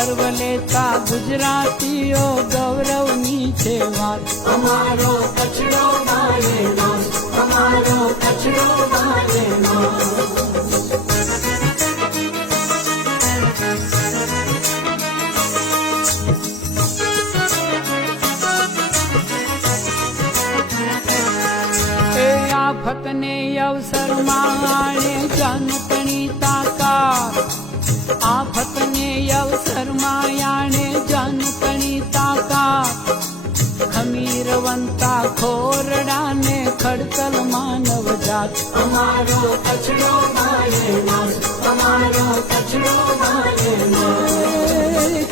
ગર્વ લેતા ગુજરાતીઓ ગૌરવની છે વાત. અમારો કચ્છનો મારેલો, અમારો કચ્છનો મારેલો. આફતને અવસરમાં આણે જનતણી તાકાત. આફતને અવસરમાં આણે જનતણી તાકાત. ખમીરવંતા ખોરડાને ખડતલ માનવ જાત. અમારો કચ્છનો મારેલો, અમારો કચ્છનો મારેલો.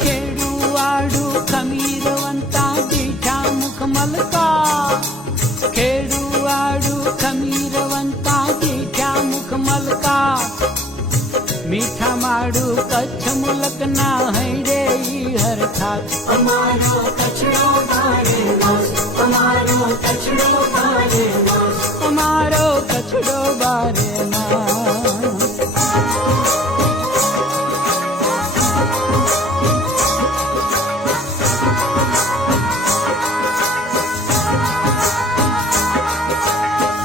ખેડુવાડું ખમીરવંતા દીઠા મુખ મલકા. ખેડુવાડું ખમીરવંતા દીઠા મુખ મલકા. મીઠા માડું કચ્છ મુલકના હૈડે હરખાત. અમારો કચ્છનો મારેલો, અમારો કચ્છનો મારેલો. અમારો કચ્છડો બારેમાં.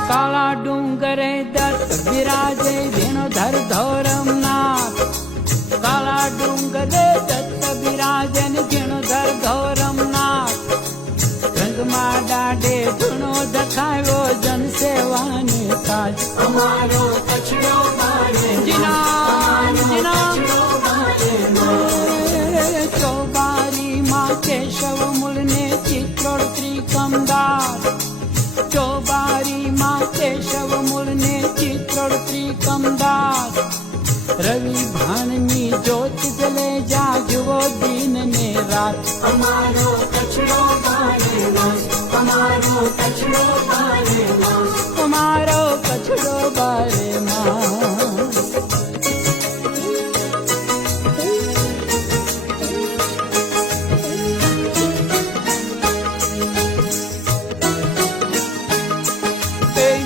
કાળા ડુંગરે દત્ત બિરાજે ધીણોધર ધોરમનાથ. કાળા ડુંગરે દત્ત બિરાજે ધીણોધર ધોરમનાથ. રંગમાં દાડે ધૂણો દખાવ્યો જનસેવાને કાજ. અમારો કચ્છનો મારેલો, જીનાન જીનાન. કચ્છનો મારેલો. ચોબારીમાં કેશવ મૂળને ચિત્રોડ ત્રિકમદાર. ચોબારીમાં કેશવ મૂળને ચિત્રોડ ત્રિકમદાર. રવિ ભાણની જ્યોત જલે જાગવો દિન ને રાત. અમારો કચ્છનો મારેલો, અમારો કચ્છનો મારેલો. અમારો કચ્છડો બારેમાં.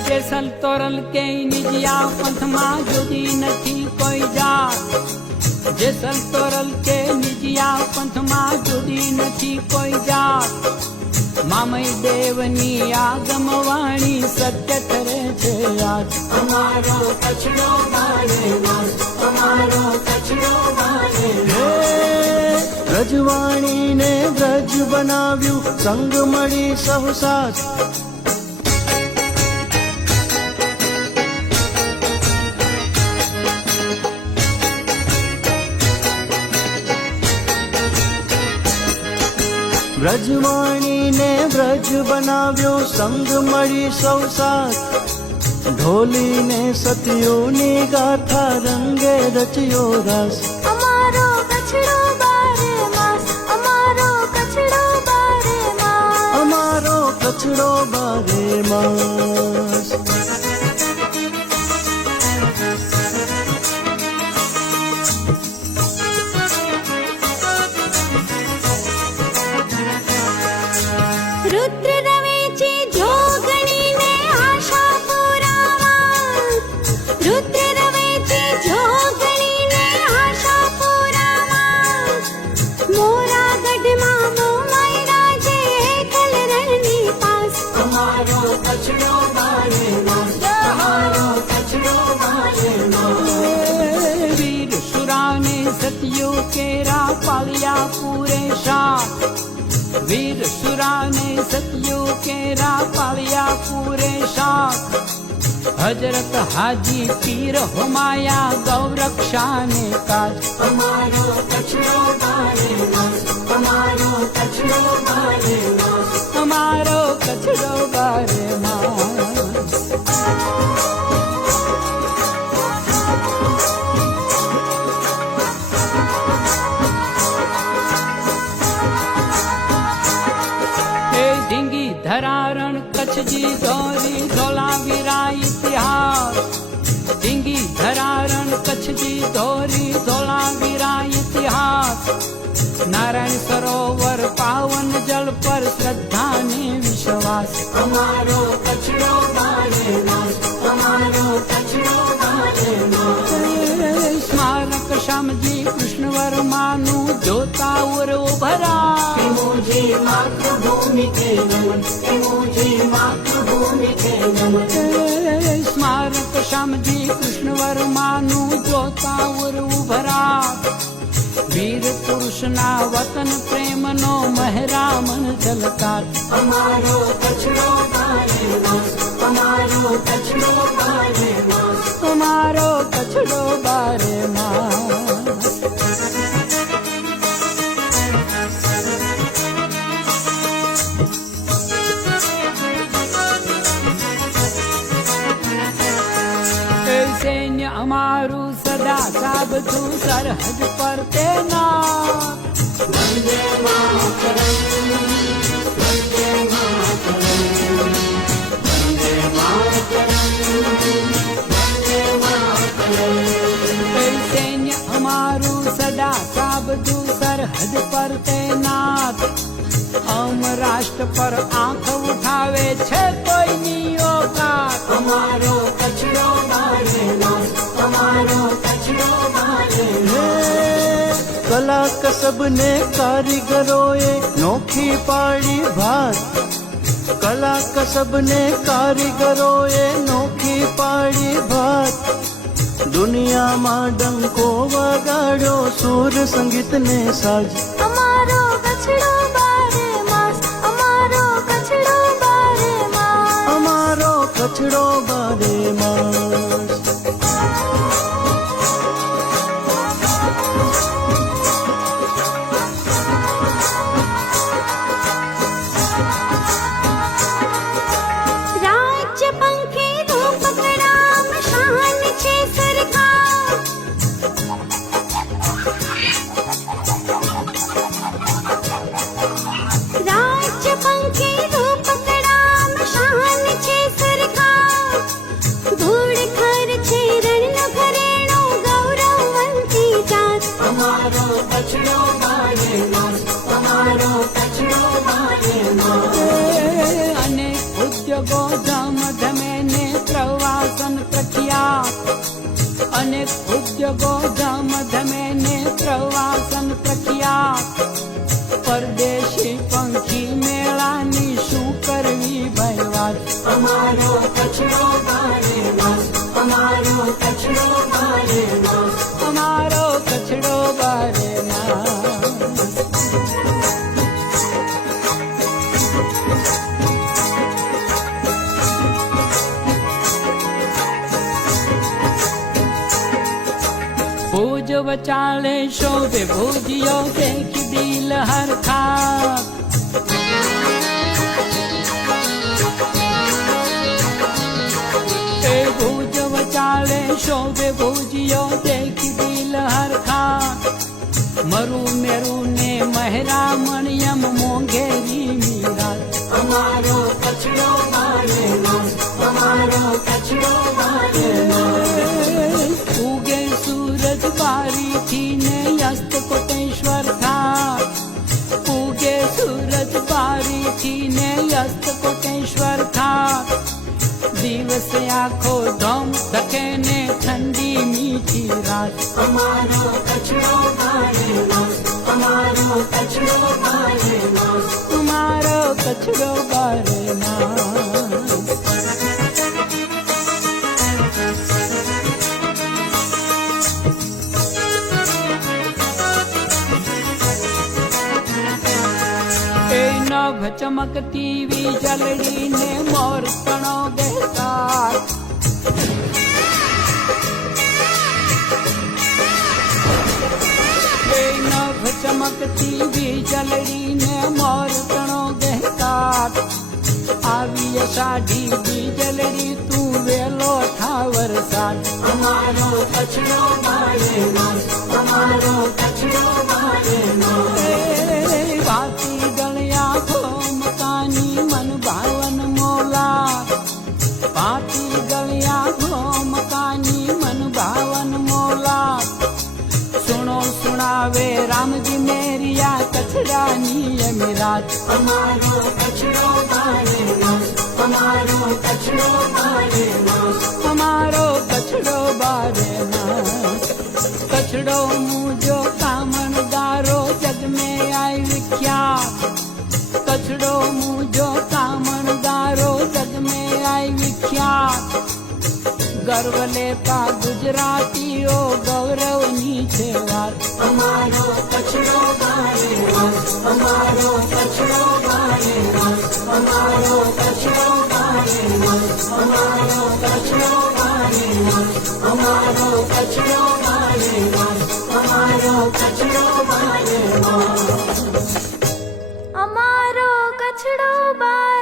જેસલ તોરલ કે નિજિયા પંથમાં જુદી નથી કોઈ જાત. જેસલ તોરલ કે નિજિયા પંથમાં જુદી નથી કોઈ જાત. મામય દેવની આગમવાણી સત્ય કરે છે યાદ. અમારો કચ્છનો મારેલો, અમારો કચ્છનો મારેલો. રજવાણીને વ્રજ બનાવ્યું સંગ મળી સહુ સાથ. વ્રજવાણીને વ્રજ બનાવ્યો સંગ મળી સૌ સાથ. ઢોલીને સતીઓની ગાથા રંગે રચ્યો રસ. અમારો કચ્છડો બારે માસ, અમારો કચ્છડો બારે માસ. અમારો કચ્છડો બારે માસ. રુદ્ર રવેચી જોગણીને આશા પુરાવા. રુદ્ર રવેચી જોગણીને આશા પુરાવા. મોરા ગઢમાં મોમાયરા જે એકલ રણની પાસ. અમારો કચ્છનો મારેલો, અમારો કચ્છનો મારેલો. વીર સુરાને સતયુ કેરા પાલિયા પૂરે શાહ. વીર સુરાને સતયુ કેરા પાલિયા પૂરે શાહ. હજરત હાજી પીર હુમાયા ગૌરક્ષાને કાજ. અમારો કચ્છનો મારેલો, અમારો કચ્છનો મારેલો. અમારો કચ્છડો બારેમાં. ઢીંગી ધરારણ કચ્છજી ધોરી ધોલાવીરા ઇતિહાસ. ઢીંગી ધરારણ કચ્છજી ધોરી ધોલાવીરા ઇતિહાસ. નારાયણ સરોવર પાવન જળ પર શ્રદ્ધાને વિશ્વાસ. અમારો કચ્છનો મારેલો, અમારો કચ્છનો મારેલો. સ્મારક શ્યામજી કૃષ્ણ વર્માનું જોતા ઉર ઉભરા कि मुझे मातृभूमि के नमन, कि मुझे मातृभूमि के नमन। સ્મારક શ્યામજી કૃષ્ણ વર્માનું જોતા ઉર ઉભરા વીર પુરુષના વતન પ્રેમનો મહેરામણ ઝલકાર हमारो कचरो बारे मास, हमारो कचरो बारे मास। તમારો કચડો બારે માસ એ સૈન્ય અમારું સદા સાબતું સરહદ પર તેનાત वंदे मातरम, वंदे मातरम, वंदे मातरम, वंदे मातरम। એ સૈન્ય અમારું સદા સાબતું સરહદ પર તૈનાત અમ રાષ્ટ્ર પર આંખ ઉઠાવે છે કોઈની ઓકાત हमारो कचरो बारे मास, हमारो कचरो बारे मास। કલા કસબને કારીગરોએ નોખી પાડી ભાત કલા કસબને કારીગરોએ નોખી પાડી ભાત દુનિયામાં ડંકો વગાડ્યો સૂર સંગીતને સાજ અમારો કચડો બારે માસ, અમારો કચડો બારે માસ. અમારો કચડો બારે માસ રાજ્ય પંખી ધૂપકડામ શાન છે સરકાર. રાજ્ય પંખી ધૂપકડામ શાન છે સરકાર. ધૂળ ખર છે રણનો ઘરેણો ગૌરવવંતી જાત. हमारो कचरो बारे मास, हमारो कचरो बारे मास। અનેક ઉદ્યોગો ધમધમે ને પ્રવાસન પ્રખ્યાત અનેક ઉદ્યોગો ધમધમે ને પ્રવાસન પ્રખ્યાત પરદેશી પંખી મેળાની શું કરવી ભાઈ વાત हमारो कचरो बारे मास, हमारो कचरो बारे मास। અમારો કચડો બારે માસ ભુજ વચાળે શોભે ભુજિયો દેખી દિલ હરખા એ ભુજ વચાળે શોભે ભુજિયો દેખી દિલ હરખા મરુ મેરુ ને મહેરામણિયમ મોંઘેરી મીરા हमारो कचरो बारे मास, हमारो कचरो बारे मास। ઉગે સૂરજ બારીથી ને અસ્ત કોટેશ્વર ઘાટ ઉગે સૂરજ બારીથી ને અસ્ત કોટેશ્વર ઘાટ દિવસે આખો ધમ ધકે ને ઠંડી મીઠી રાત हमारो कचरो बारे मास, हमारो कचरो बारे मास। તમારો કચડો બારે માસ એ નભ ચમકતી વીજળી ને મોર તણો ગહેકાર એ નભ ચમકતી વીજળી ને મોર તણો ગહેકાર આવી અષાઢી વીજળી તું વેલો થા વરસાદ हमारो कचरो बारे मास, हमारो कचरो बारे मास। વાતી ગળ્યા ખો મકાની મન ભાવન મોલા વાતી ગળ્યા ખો મકાની મન ભાવન મોલા સુણો સુણાવે રામજી મેરિયા કચરાની અમીરાત हमारो कचरो बारे मास, हमारो कचरो बारे मास। અમારો કચડો બારે માસ કચડો મુજો કામણદારો आय विख्यात कचड़ो मुझो कामणदारो जग में आय विख्यात गर्व लेता गुजरातीओ गौरवनी छे વાત અમારો કચરો ગાળે વાસ અમારો કચરો ગાળે વાસ અમારો કચરો ગાળે વાસ અમારો કચરો ગાળે વાસ અમારો કચરો ગાળે વાસ અમારો કચરો ગાળે વાસ અમારો કચડો બાર